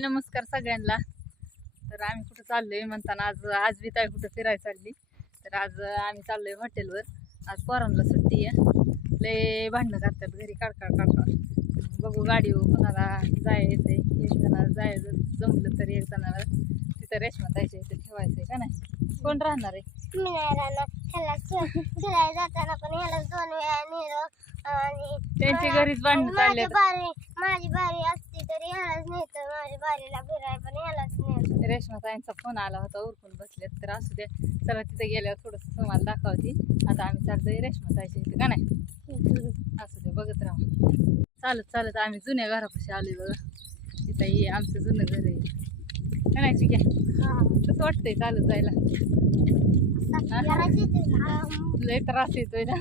नमस्कार सगळ्यांना. तर आम्ही कुठं चाललोय म्हणताना आज बी ताई कुठं फिरायला चालली. तर आज आम्ही चाललोय हॉटेलवर. आज पोरांना सुट्टी आहे. लय भांडणं करतात घरी काढ. बघू गाडीवर कोणाला जायचं, एक जणाला जायचं जमलं तर एक जणाला तिथं रेशमा ताईच्या इथे ठेवायचंय का नाही. कोण राहणार आहे? मी नाही राहणार. ह्याला फिरायला जाताना पण ह्याला 2 वेळा नेलं आणि त्यांची घरीच भांडणं चालले. माझी बारी असती तरी ह्यालाच नेतं. माझ्या बारीला फिरायला पण ह्यालाच नेतं. रेशमा ताईंचा फोन आला होता, उरकून बसलेत. तर असू दे, चला तिथे गेल्यावर थोडंसं तुम्हाला दाखवते. आता आम्ही चालतोय रेशमा ताईच्या इथे का नाही. असू दे, बघत राहू. चालत आम्ही जुन्या घरापाशी आलोय बघा. तिथं हे आमचं जुनं घर आहे का नाही. ठीक आहे, कसं वाटतंय चालत जायला? लय त्रास येतोय ना.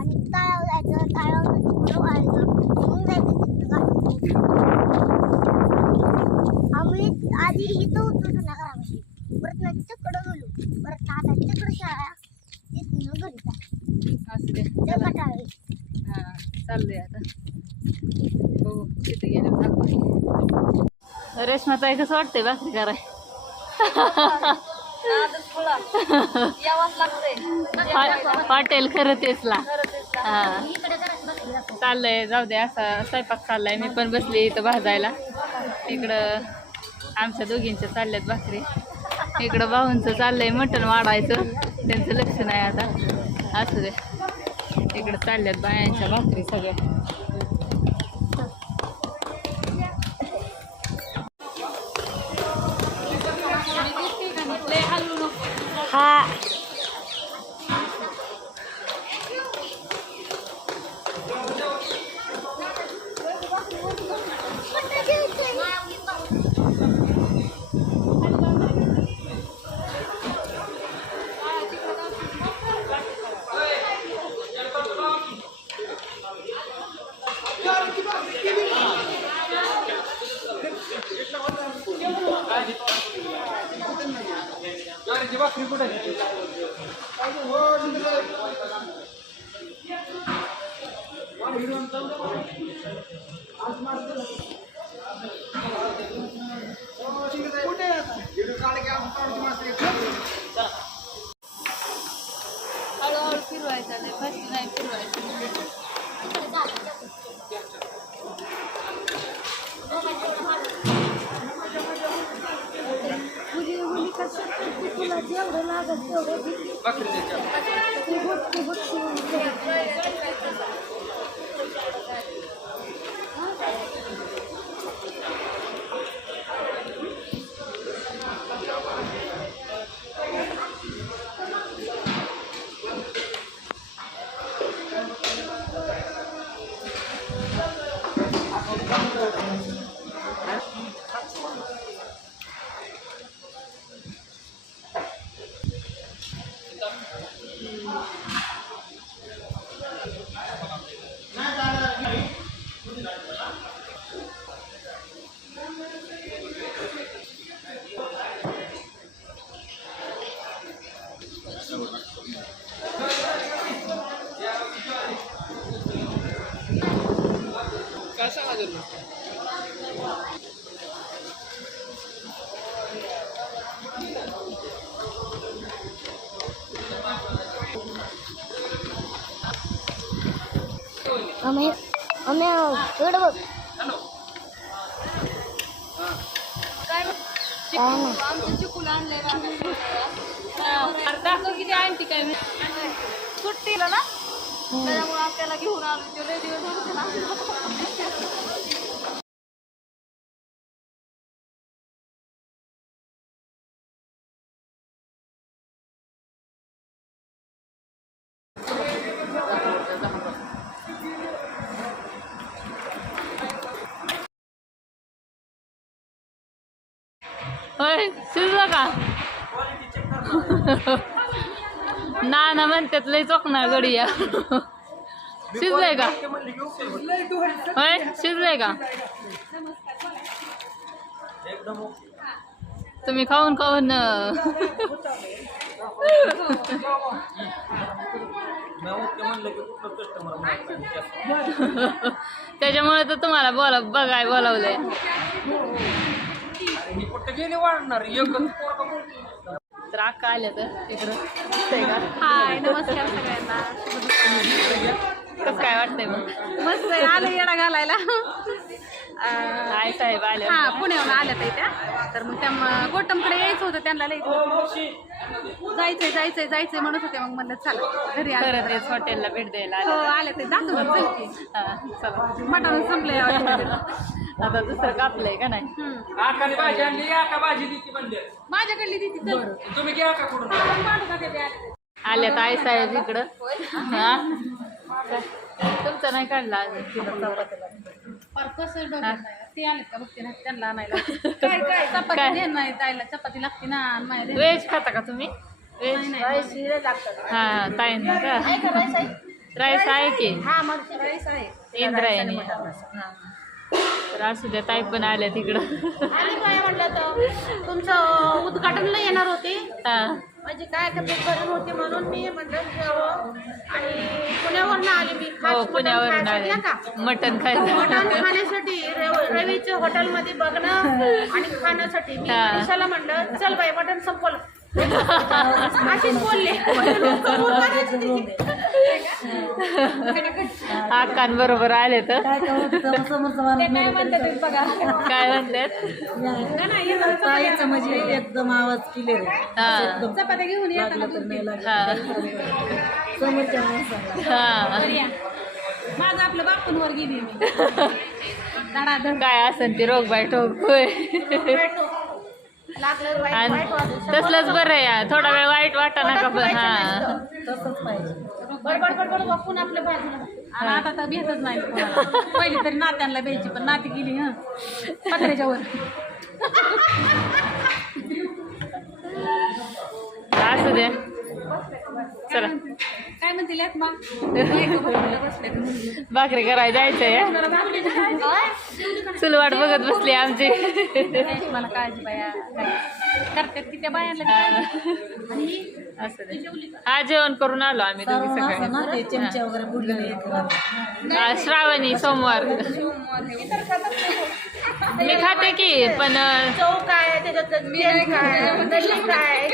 आणि तळाव जायचं, आम्ही आधी इथं उतरतो ना घरापाशी, परत ना तिकडं गेलो, परत आता तिकडं शाळा, तिथून घरी असू दे, हा चाललोय आता. बघू तिथे गेल्यावर दाखवा. रेशमा ताई कसं वाटतंय भाकरी कराय? हॉटेल खरं तेचला. हा चाललंय, जाऊ दे. असा स्वयंपाक चाललाय. मी पण बसली इथं भाजायला. इकडं आमच्या दोघींच्या चालल्यात भाकरी. इकडं भाऊंचं चाललंय मटण वाढायचं, त्यांचं लक्ष नाही आता. असू दे, इकडं चालल्यात बायांच्या भाकरी सगळ्या. हा हळूहळू फिरवायचं नाही, फर्स्ट नाही फिरवायचं. तुला जेवढं लागत तेवढं आमच्या चिकूला आणलंय दाखव किती आणती काय मी सुट्टीला ना, त्याच्यामुळे आपल्याला घेऊन आलो. ते लय दिवस होते ना. होय, शिजलं का? ना म्हणतात लय चोकणार गडिया. शिजलंय का? होय, शिजलंय का? तुम्ही खाऊन त्याच्यामुळे तर तुम्हाला बोलावलंय. तर अक्का आल्या तर इकडं दिसतंय का? हाय नमस्कार सगळ्यांना. कसं काय वाटतंय मग? मस्त आहे, आले येडा घालायला. आई साहेब आल्या. हा पुण्याहून आल्या ताई त्या. तर मग त्या गोटमकडे यायचं होतं त्यांना लई जायचंय म्हणत होते. मग म्हणलं चला घरी आले. खरं तेच हॉटेलला भेट द्यायला हो आले. आले ते दाखवून चल की. हा, चला. मटण संपलंय आता दुसरं कापलंय का नाही? माझ्याकडली ती चल. आल्यात आई साहेब इकडं. हा तुमचं नाही काढला अजून कसं डोक्यात आहे. ते आलेत का बघते ना त्यांना आणायला. काय चपाती दे नाही जायला, चपाती लागते ना माय. व्हेज खाता का तुम्ही? व्हेज हा ताईंना का राईस आहे की हा मग राईस आहे. इंद्रायणी. तर असू द्या ताई पण आल्या तिकडं. आणि काय म्हटलं तर तुमचं उद्घाटनला येणार होते. हा म्हणजे काय तब्येत बरी होती म्हणून मी म्हटलं जेवण. आणि पुण्यावरून आले मी. हो पुण्यावरून आले मटण खायचं. मटण खाण्यासाठी रवीच्या हॉटेलमध्ये बघणं आणि खाण्यासाठी मी मनीषाला म्हटलं चल बाई मटण संपवलं. अशीच बोलले. अक्कांबरोबर आले तर काय म्हणतात बघा. काय म्हणतात? म्हणजे एकदम आवाज क्लिअर आहे. चपात्या घेऊन येताना समोरच्या माणसाला हा माझं आपलं बापूंवर गेली मी. धडाधड काय असेल ते रोग बाईट होय. लागलं आणि तसलंच बरं आहे. थोडा वेळ वाईट वाटा नका पण. हा तसंच पाहिजे. बडबड बडबड वापून आपल्या बाजूला. आणि आता तर भेटच नाही कोणाला. पहिली तरी नात्यांना भेटची पण नाती गेली हं पत्र्याच्या वर. असू द्या चला. काय म्हणते लेखमा भाकरी करायला जायचंय. सुलवाट बघत बसली आमची. मला काळजी बाया करतात की त्या बायांना. असं दे. हा जेवण करून आलो आम्ही दोघी सकाळी. ना ते चमचे वगैरे बुडलेले श्रावणी सोमवार मी खाते की पण चव काय त्याच्यात तेल काय दही काय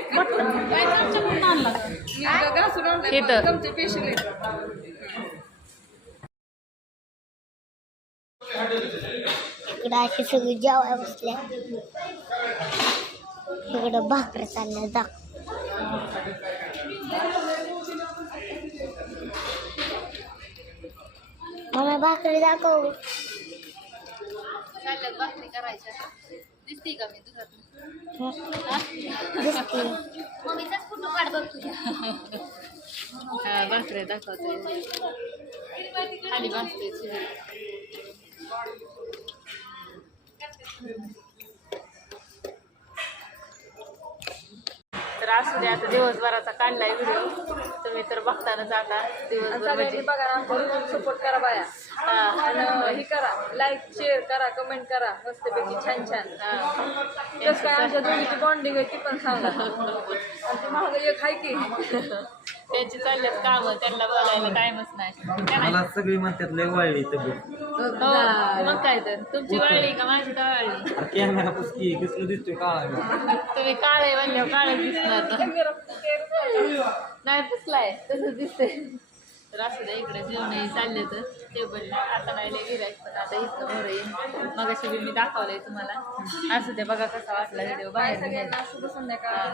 इथं इकडं अशी सगळी जेवायला बसल्या. इकडं भाकऱ्या चालल्या दाख. मला भाकरी दाखव. भाकरी करायच्या दिसते का मी दिसते. हा भाकरी दाखवते खाली बसते. तर असू दे. आता दिवसभराचा काढलाय व्हिडिओ तुम्ही तर बघतानाच. आता दिवसभर म्हणजे बघा सपोर्ट करा बाया. हे करा लाईक शेअर करा कमेंट करा मस्तपैकी छान छान. कसं काय आमच्या दोघीची बॉन्डिंग आहे ती पण सांगा. आणि ती महागडी एक आहे की त्यांची चालल्यात कामं त्यांना बोलायला टाइमच नाही. मला सगळी म्हणतात लय वाळली तब्येत. हो मग काय तर तुमची वाळली का माझी तर वाळली. कॅमेरा पुसकी कसलं दिसतोय काळा. तुम्ही काळे म्हणल्यावर काळच दिसणार नाही पुसलाय तसंच दिसतंय. तर असं द्या इकडे जेवणही चालले तर टेबलला. आता नाही लय गिरायचं पण आता इतकं बरं येईल. मगाशी बी मी दाखवलंय तुम्हाला. असं द्या बघा कसा वाटला व्हिडिओ बाहेर. शुभ संध्याकाळ.